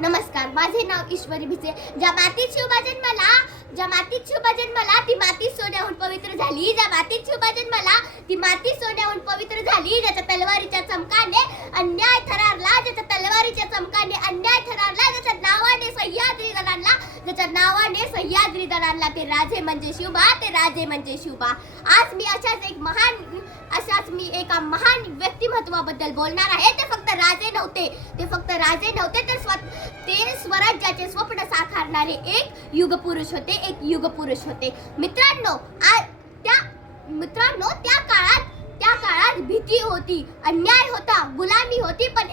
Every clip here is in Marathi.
नमस्कार, माझे नाव ईश्वरी भिसे. ज्या मातीत शिवबा जन्मला ती माती सोन्याहून पवित्र झाली. ज्या मातीत शिवबा जन्मला ती माती सोन्याहून पवित्र झाली. ज्याच्या तलवारीच्या चमकाने अन्याय थरारला, ज्याच्या तलवारीच्या चमकाने अन्याय थरारला, ज्याच्या नावाने सह्याद्री दणाणला, ते राजे म्हणजे शिवबा. आज मी अशाच एका महान व्यक्तिमत्वाबद्दल बोलणार आहे. ते फक्त राजे नव्हते, ते स्वराज्याचे स्वप्न साकारणारे एक युगपुरुष होते. मित्रांनो, त्या काळात भीती होती, अन्याय होता, गुलामी होती, पण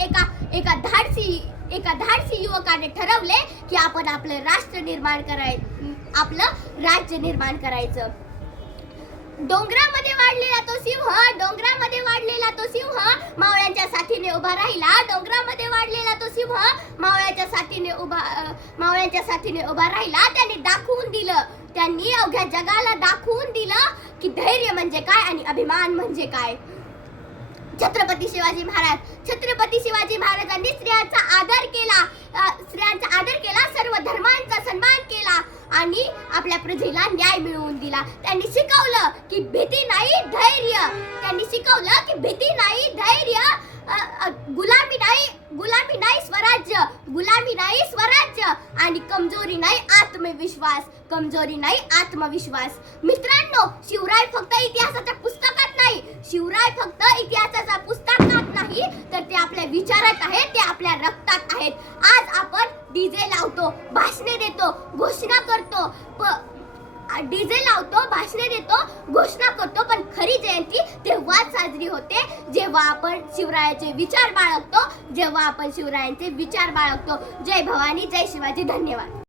एका धाडसी युवकाने ठरवले की आपण आपलं राज्य निर्माण करायचं. डोंगरामध्ये वाढलेला तो सिंह मावळ्यांच्या साथीने उभा राहिला. त्यांनी अवघ्या जगाला दाखवून दिलं की धैर्य म्हणजे काय आणि अभिमान म्हणजे काय. छत्रपती शिवाजी महाराजांनी स्त्रियांचा आदर केला, सर्व धर्मांचा सन्मान केला आणि आपल्या प्रजेला न्याय मिळवून दिला. त्यांनी शिकवलं की भीती नाही धैर्य, गुलामी नाही स्वराज्य आणि कमजोरी नाही आत्मविश्वास. मित्रांनो, शिवराय फक्त इतिहासाच्या पुस्तकात नाही, तर ते आपल्या विचारात आहेत, ते आपल्या रक्तात आहेत. आज आपण डीजे लावतो, भाषणे देतो, घोषणा करतो, पण खरी जयंती तेव्हाच साजरी होते जेव्हा आपण शिवरायांचे विचार बाळगतो. जय भवानी, जय शिवाजी. धन्यवाद.